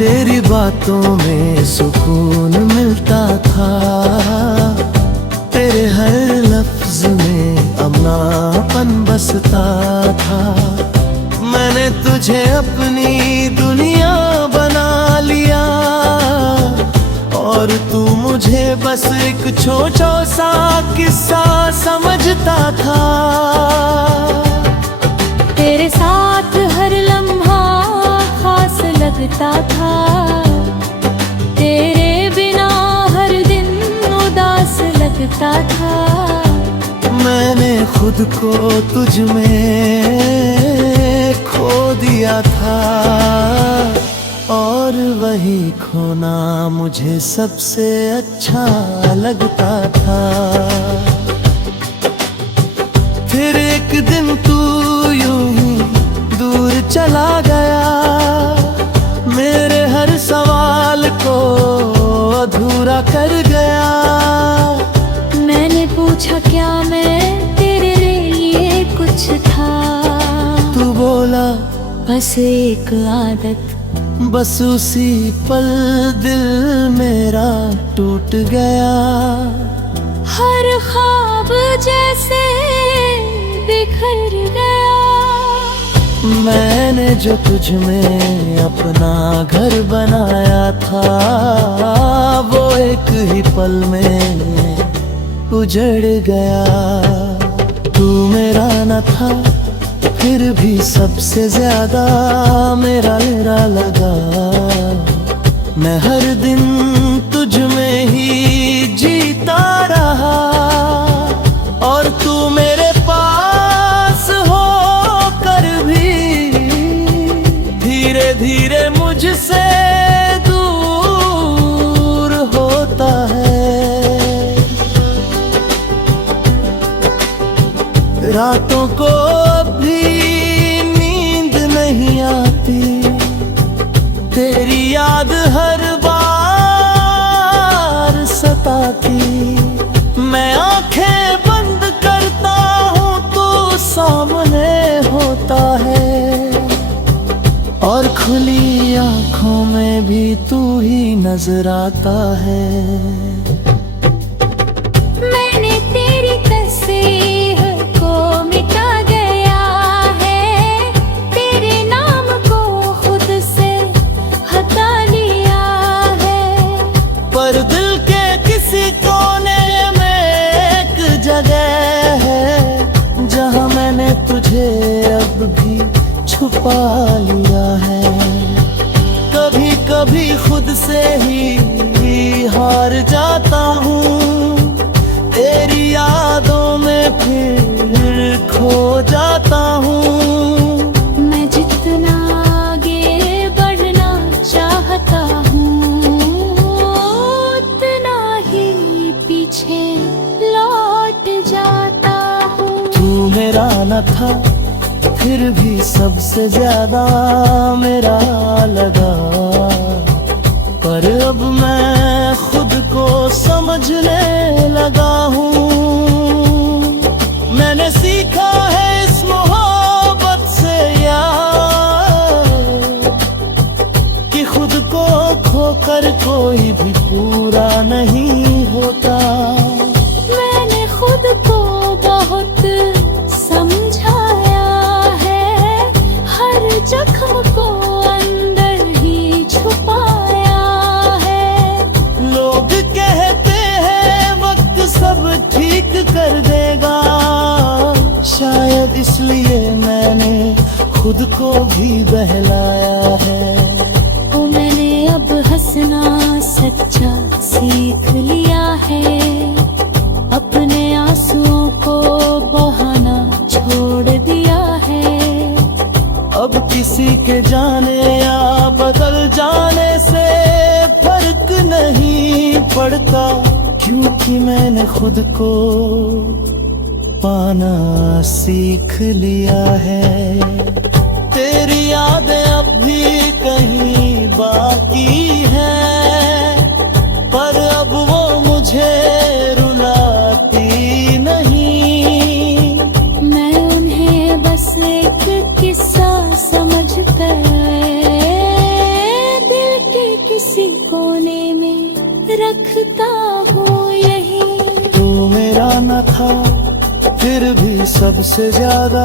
तेरी बातों में सुकून मिलता था, तेरे हर लफ्ज में अपनापन बसता था। मैंने तुझे अपनी दुनिया बना लिया और तू मुझे बस एक छोटा सा किस्सा समझता था। तेरे साथ हर लम्हा खास लगता था, तेरे बिना हर दिन उदास लगता था। मैंने खुद को तुझ में खो दिया था और वही खोना मुझे सबसे अच्छा लगता था। फिर एक दिन तू यूं ही दूर चला गया, मेरे हर सवाल को अधूरा कर गया। मैंने पूछा क्या मैं तेरे लिए कुछ था, तू बोला बस एक आदत। बस उसी पल दिल मेरा टूट गया। हर ख्वाब जैसे बिखर गया। मैंने जो तुझ में अपना घर बनाया था, वो एक ही पल में उजड़ गया। तू मेरा न था फिर भी सबसे ज्यादा मेरा लगा। मैं हर दिन तुझ में ही जीता रहा और तू मेरे पास होकर भी धीरे धीरे मुझसे दूर होता है। रातों को भी नींद नहीं आती, तेरी याद हर बार सताती। मैं आंखें बंद करता हूँ तू सामने होता है और खुली आंखों में भी तू ही नजर आता है। मैंने तेरी तस्वीर को मिटा गया है, तेरे नाम को खुद से हटा लिया है। पर दिल के किसी कोने में एक जगह है जहाँ मैंने तुझे अब भी छुपा लिया है। कभी कभी खुद से ही हार जाता हूँ, तेरी यादों में फिर खो जाता हूँ। मैं जितना आगे बढ़ना चाहता हूँ, उतना ही पीछे लौट जाता हूँ। तू मेरा न था फिर भी सबसे ज्यादा मेरा लगा। पर अब मैं खुद को समझने लगा हूँ। मैंने सीखा है इस मोहब्बत से यार कि खुद को खोकर कोई भी पूरा नहीं होता। मैंने खुद को बहुत समझाया है, हर जख्म को अंदर ही छुपाया है। लोग कहते हैं वक्त सब ठीक कर देगा, शायद इसलिए मैंने खुद को भी बहलाया है। ओ मैंने अब हंसना सच्चा सीख लिया है, अपने आंसुओं को बहाना छोड़ दिया है। अब किसी के जाने या बदल जाने से फर्क नहीं पड़ता, क्योंकि मैंने खुद को पाना सीख लिया है। तेरी यादें अब भी कहीं बाकी हैं, पर अब वो मुझे रुलाती नहीं। मैं उन्हें बस एक किस्सा समझ कर दिल के रखता हूँ यही। तू मेरा न था फिर भी सबसे ज्यादा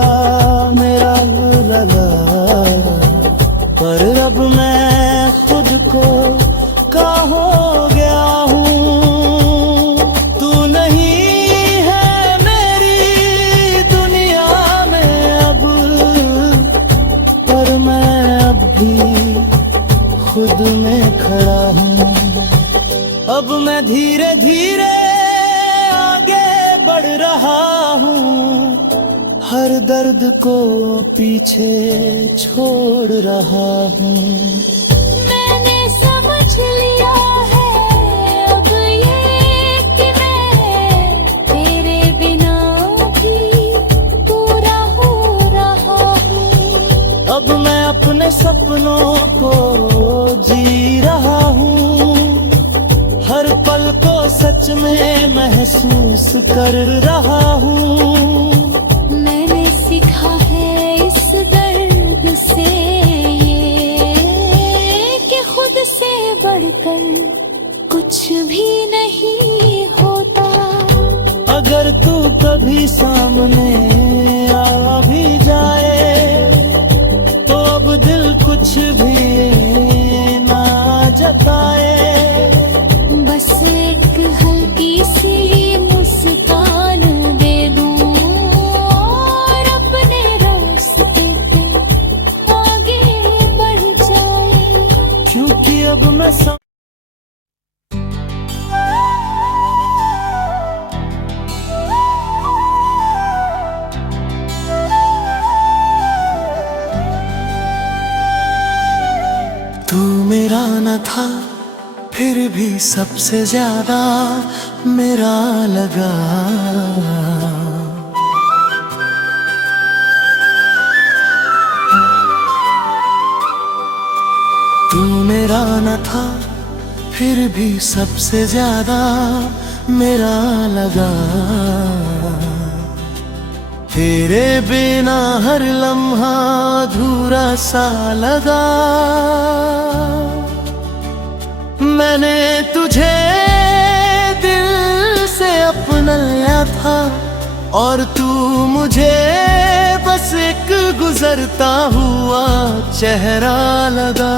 मेरा लगा, पर अब मैं खुद को का हो गया हूँ। तू नहीं है मेरी दुनिया में अब, पर मैं अब भी खुद में खड़ा हूँ। अब मैं धीरे धीरे आगे बढ़ रहा हूँ, हर दर्द को पीछे छोड़ रहा हूँ। मैंने समझ लिया है अब ये कि मैं तेरे बिना भी पूरा हो रहा हूँ। अब मैं अपने सपनों को जी रहा हूँ, हर पल को सच में महसूस कर रहा हूँ। मैंने सीखा है इस दर्द से ये कि खुद से बढ़कर कुछ भी नहीं होता। अगर तू कभी सामने आ भी जाए तो अब दिल कुछ भी ना जताए। बस एक हल्की सी मुस्कान दे दूं और अपने रास्ते पे आगे बढ़ जाए। क्योंकि अब मैं तू मेरा न था फिर भी सबसे ज्यादा मेरा लगा। तू मेरा न था फिर भी सबसे ज्यादा मेरा लगा। तेरे बिना हर लम्हा अधूरा सा लगा। मैंने तुझे दिल से अपनाया था और तू मुझे बस एक गुजरता हुआ चेहरा लगा।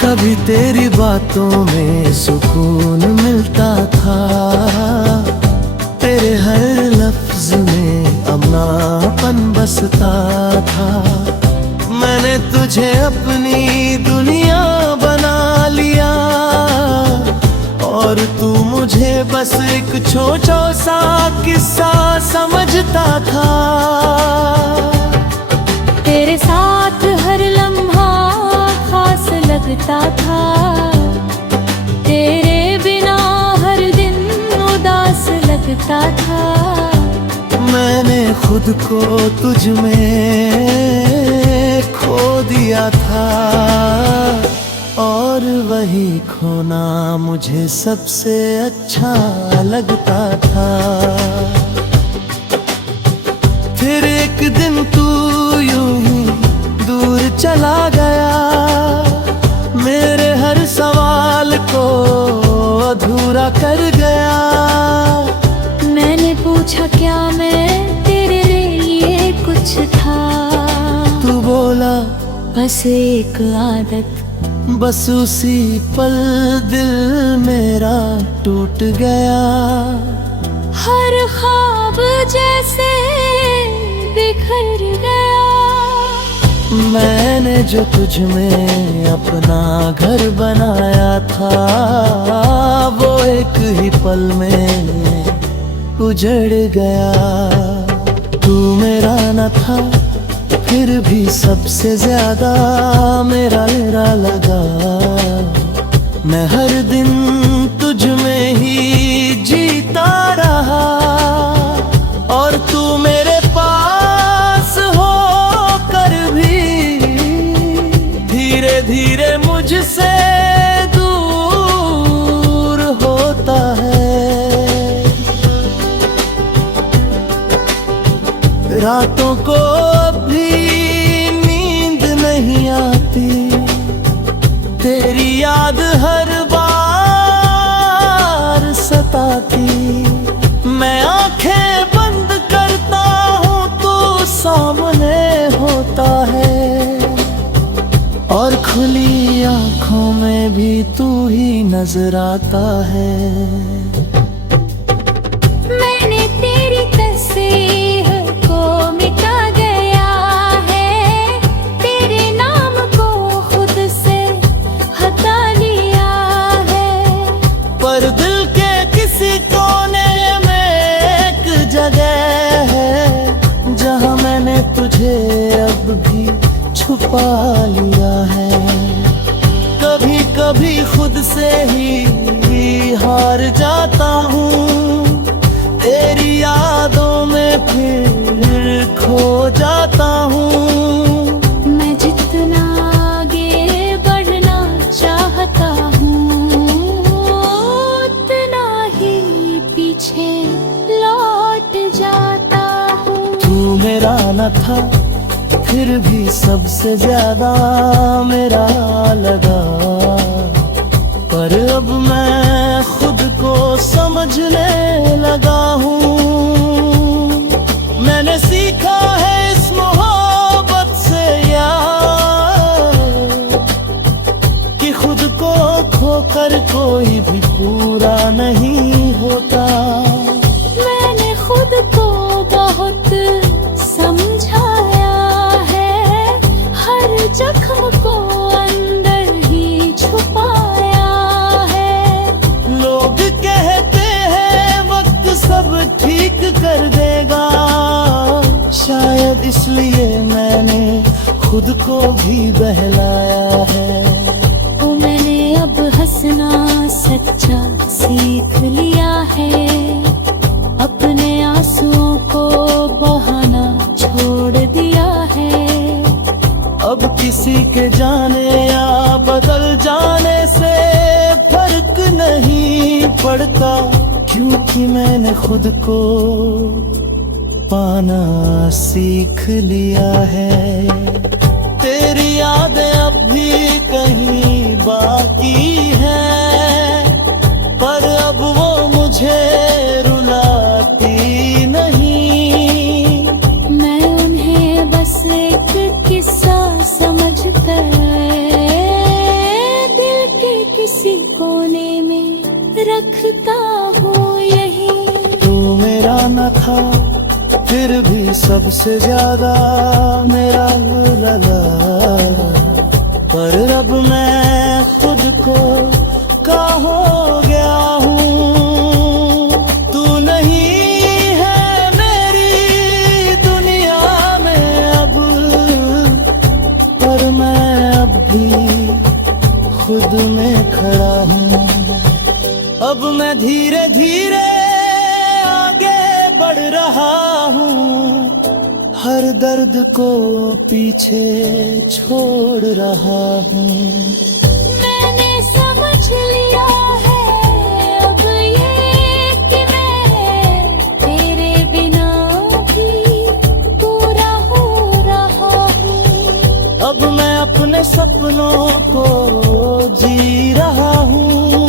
कभी तेरी बातों में सुकून मिलता था, तेरे हर लफ्ज में अपनापन बसता था। मैंने तुझे अपनी दुनिया बना लिया और तू मुझे बस एक छोटा सा किस्सा समझता था। तेरे साथ हर लम्हा खास लगता था, तेरे बिना हर दिन उदास लगता था। मैंने खुद को तुझ में खो दिया था और वही खोना मुझे सबसे अच्छा लगता था। फिर एक दिन तू यूं ही दूर चला गया, मेरे हर सवाल को अधूरा कर गया। मैंने पूछा क्या मैं तेरे लिए कुछ था, तू बोला बस एक आदत। बस उसी पल दिल मेरा टूट गया। हर ख्वाब जैसे बिखर गया। मैंने जो तुझ में अपना घर बनाया था, वो एक ही पल में उजड़ गया। तू मेरा न था फिर भी सबसे ज्यादा मेरा लगा। मैं हर दिन तुझ में ही जीता रहा और तू मेरे पास हो कर भी धीरे धीरे मुझसे दूर तेरी याद हर बार सताती, मैं आंखें बंद करता हूँ तो सामने होता है, और खुली आंखों में भी तू ही नजर आता है। मैंने तेरी तस्वीर को मिटा गया है, तेरे नाम को खुद से हटा लिया है, पर दिल के किसी कोने में एक जगह है जहां मैंने तुझे अब भी छुपा लिया है। कभी कभी खुद से ही हार जाता हूँ, तेरी यादों में फिर खो जाता हूँ। मैं जितना आगे बढ़ना चाहता हूँ उतना ही पीछे लौट जाता हूँ। तू मेरा न था फिर भी सबसे ज्यादा मेरा लगा, पर अब मैं खुद को समझने लगा हूँ। मैंने सीखा है इस मोहब्बत से यार कि खुद को खोकर कोई भी पूरा नहीं होता। मैंने खुद को बहुत समझाया है, हर जख्म को अंदर ही छुपाया है। लोग कहते हैं वक्त सब ठीक कर देगा, शायद इसलिए मैंने खुद को भी बहलाया है। तो मैंने अब हंसना सच्चा सीख लिया है, अपने आंसुओं को बहाना छोड़ दिया है। अब किसी के जाने या बदल जाने से फर्क नहीं पड़ता, क्योंकि मैंने खुद को पाना सीख लिया है। तेरी यादें अब भी कहीं बाकी हैं, पर अब वो मुझे रुलाती नहीं। मैं उन्हें बस एक किस्सा समझकर दिल के किसी कोने में रखता हूँ यही। तू मेरा न था फिर भी सबसे ज्यादा मेरा लगा, पर अब मैं खुद को का हो गया हूँ। तू नहीं है मेरी दुनिया में अब, पर मैं अब भी खुद में खड़ा हूँ। अब मैं धीरे धीरे आगे बढ़ रहा हूँ, हर दर्द को पीछे छोड़ रहा हूँ। मैंने समझ लिया है अब ये कि मैं तेरे बिना भी पूरा हो रहा हूँ। अब मैं अपने सपनों को जी रहा हूँ,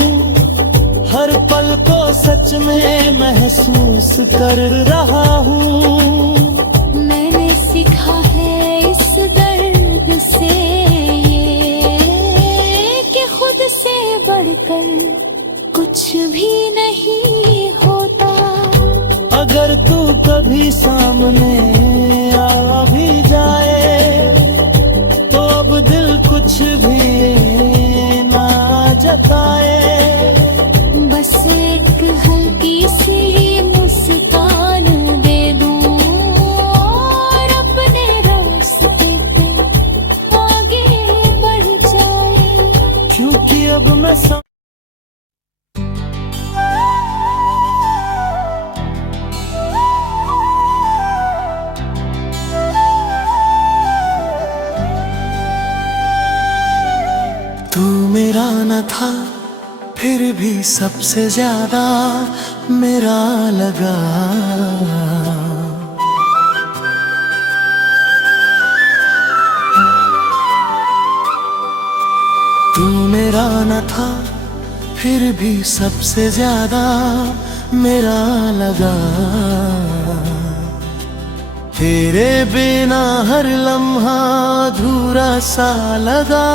हर पल को सच में महसूस कर रहा हूँ। मैंने सीखा है इस दर्द से ये कि खुद से बढ़कर कुछ भी नहीं होता। अगर तू कभी सामने आ भी जाए तो अब दिल कुछ भी ना जताए। बस एक हल्की सी मुस्कान दे दूं और अपने रास्ते पे आगे बढ़ जाए। क्योंकि अब मैं तू मेरा न था फिर भी सबसे ज्यादा मेरा लगा। तू मेरा मेरा न था फिर भी सबसे ज्यादा मेरा लगा। तेरे बिना हर लम्हा अधूरा सा लगा।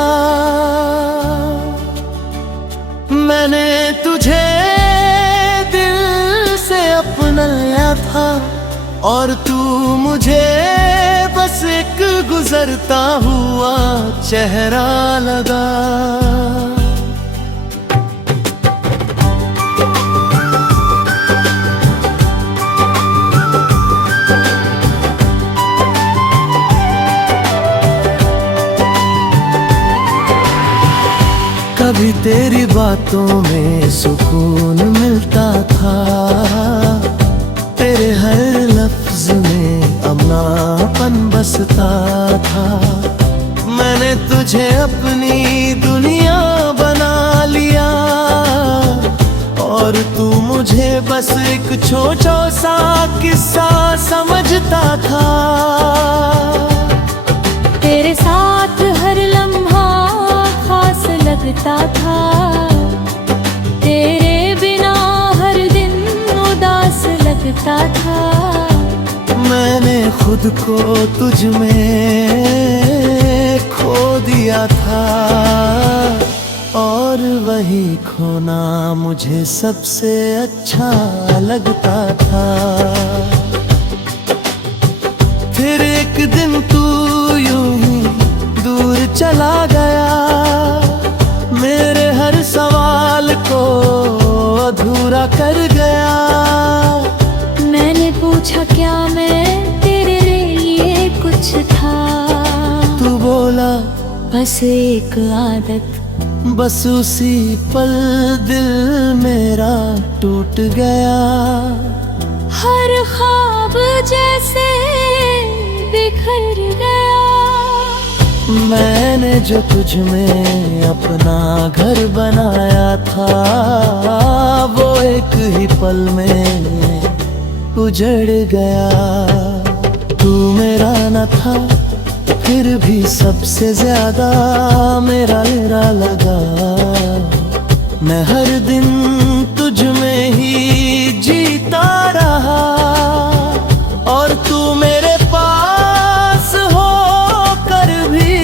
मैंने तुझे दिल से अपना लिया था और तू मुझे बस एक गुजरता हुआ चेहरा लगा। कभी तेरी बातों में सुकून मिलता था, तेरे हर लफ्ज में अपनापन बसता था। मैंने तुझे अपनी दुनिया बना लिया और तू मुझे बस एक छोटा सा किस्सा समझता था। तेरे साथ हर लम्हा खास लगता था, तेरे बिना हर दिन उदास लगता था। मैंने खुद को तुझ में खो दिया था और वही खोना मुझे सबसे अच्छा लगता था। फिर एक दिन तू यूं ही दूर चला गया, मेरे हर सवाल को अधूरा कर गया। मैंने पूछा क्या मैं तेरे लिए कुछ था, तू बोला बस एक आदत। बस उसी पल दिल मेरा टूट गया। हर ख्वाब जैसे बिखर गया। मैंने जो तुझ में अपना घर बनाया था, वो एक ही पल में उजड़ गया। तू मेरा न था फिर भी सबसे ज्यादा मेरा लगा। मैं हर दिन तुझ में ही जीता रहा और तू मेरे पास होकर भी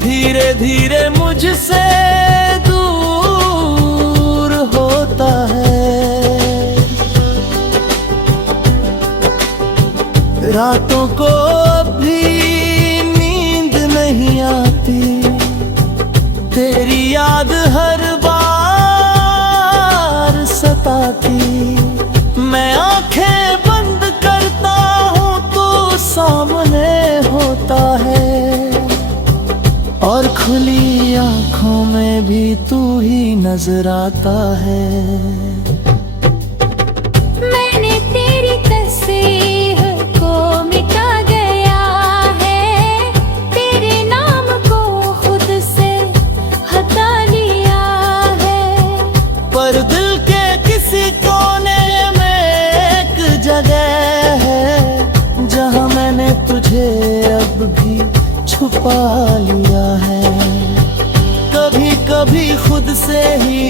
धीरे धीरे मुझसे दूर होता है। रातों को भी नींद नहीं आती, तेरी याद हर बार सताती। मैं आंखें बंद करता हूँ तू सामने होता है और खुली आंखों में भी तू ही नजर आता है। मैंने तेरी तस्वीर को मिटा गया है, तेरे नाम को खुद से हटा लिया है। पर दिल के किसी कोने में एक जगह है जहाँ मैंने तुझे अब भी छुपा लिया है। कभी कभी खुद से ही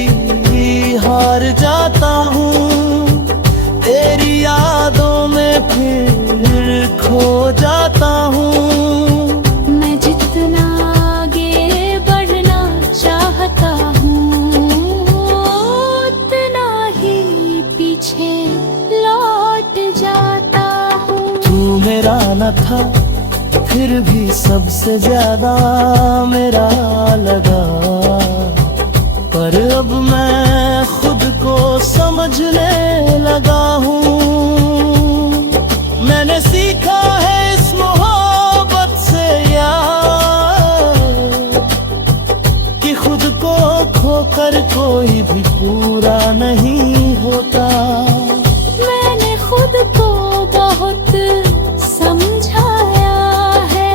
हार जाता हूँ, तेरी यादों में फिर खो जाता हूँ। मैं जितना आगे बढ़ना चाहता हूँ, उतना ही पीछे लौट जाता हूँ। तू मेरा न था फिर भी सबसे ज्यादा मेरा लगा। पर अब मैं खुद को समझने लगा हूँ। मैंने सीखा है इस मोहब्बत से यार कि खुद को खोकर कोई भी पूरा नहीं होता। मैंने खुद को बहुत समझाया है,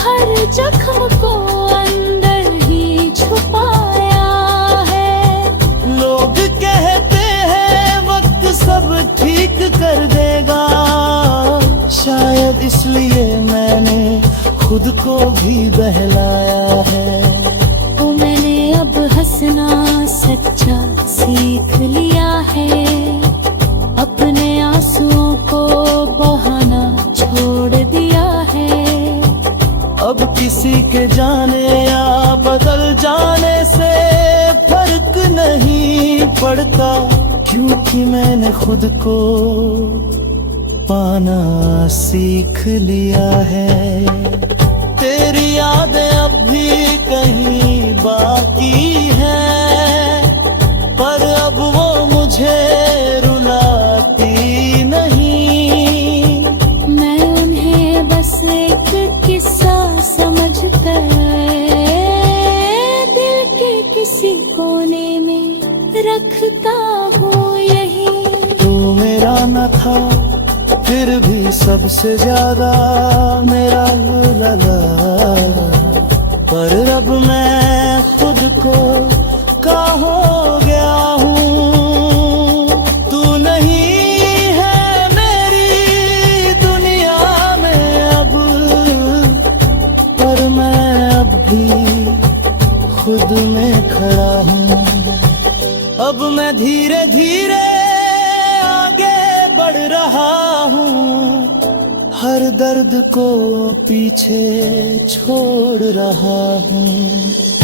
हर जख्म को अंदर ही छुपाया है। लोग कहते हैं वक्त सब ठीक कर देगा, शायद इसलिए मैंने खुद को भी बहलाया है। हंसना सच्चा सीख लिया है, अपने आंसुओं को बहाना छोड़ दिया है। अब किसी के जाने या बदल जाने से फर्क नहीं पड़ता, क्योंकि मैंने खुद को पाना सीख लिया है। तेरी यादें अब भी कहीं बाकी हैं, पर अब वो मुझे रुलाती नहीं। मैं उन्हें बस एक किस्सा समझकर दिल के किसी कोने में रखता हूँ यही। तू मेरा न था फिर भी सबसे ज्यादा मेरा लगा, पर अब मैं खुद को का हो गया हूँ। तू नहीं है मेरी दुनिया में अब, पर मैं अब भी खुद में खड़ा हूँ। अब मैं धीरे धीरे आगे बढ़ रहा हूँ, हर दर्द को पीछे छोड़ रहा हूँ।